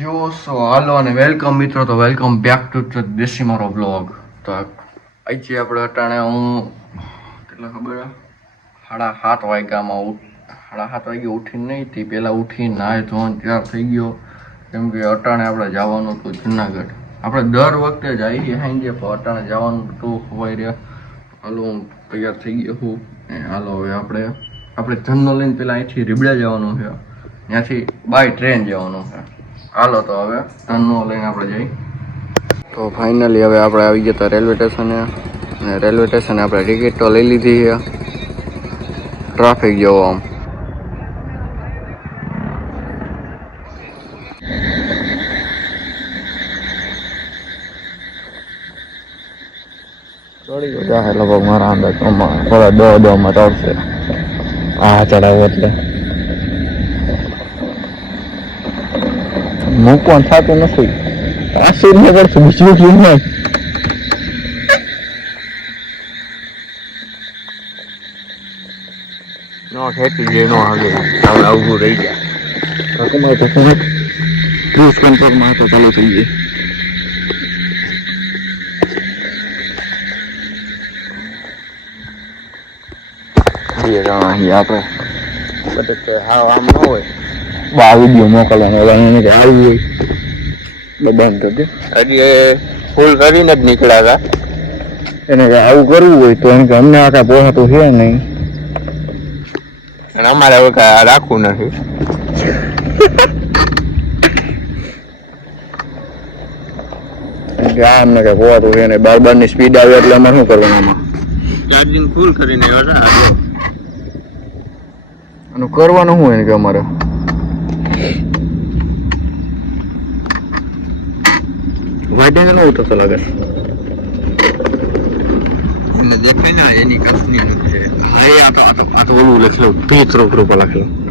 યો સો હાલો અને વેલકમ મિત્રો. તો વેલકમ બેક ટુ દેશી મારો બ્લોગ તો આજે આપણે અટાણે હું, કેટલા ખબર? સાડા સાત વાગ્યામાં ઉઠ, સાડા સાત વાગે ઉઠીને નહીં હતી. પહેલાં ઉઠીને નાય ધોન તૈયાર થઈ ગયો. કેમ કે અટાણે આપણે જવાનું હતું જુનાગઢ. આપણે દર વખતે જઈએ સાંજે, પણ અટાણે જવાનું હતું ખવાઈ રહ્યા. હાલો, હું તૈયાર થઈ ગયો છું. હાલો, હવે આપણે આપણે જન્મ લઈને પહેલાં અહીંથી રીબડા જવાનું છે. ત્યાંથી બાય ટ્રેન જવાનું છે. હાલો તો હવે ધનનો લઈને આપણે જઈ. તો ફાઇનલી હવે આપણે આવી ગયા હતા રેલવે સ્ટેશને અને રેલવે સ્ટેશને આપણે ટિકિટ તો લઈ લીધી છે. ટ્રાફિક જેવો આમ. ગયો. લગભગ મારા અંદર થોડા દો દોમાં ચડશે આ ચડાવ્યો એટલે. મૂકવાનું થતું નથી. આ સીટ ને બીજું શું નહીં નો ખેતી જે નો હાલે. હવે આવું રહી ગયા. કાકુમાં તો ચાલુ થઈ ગઈ એ રાણા અહીં આપણે બધે હા આમ ન હોય. બા વીડિયો મોકલવાનો કે આવી હોય બંધ કરી હજી ફૂલ કરીને જ નીકળ્યા હતા એને કે આવું કરવું હોય તો એમ કે અમને આખા પોસાતું છે નહીં અને અમારે હવે કાંઈ રાખવું નથી કે આ અમને કઈ પોવાતું છે નહીં બાર બારની સ્પીડ આવે એટલે અમારે શું કરવાનું આમાં ચાર્જિંગ ફૂલ કરીને આવ્યા કરવાનું શું એને કે અમારે વાઈટ એંગલનું થતો લાગે છે એમને દેખાય ને એની કંપની નથી હા એ આ તો આ તો આ તો ઓલું લખેલું ભીત રોક રૂપા લખેલું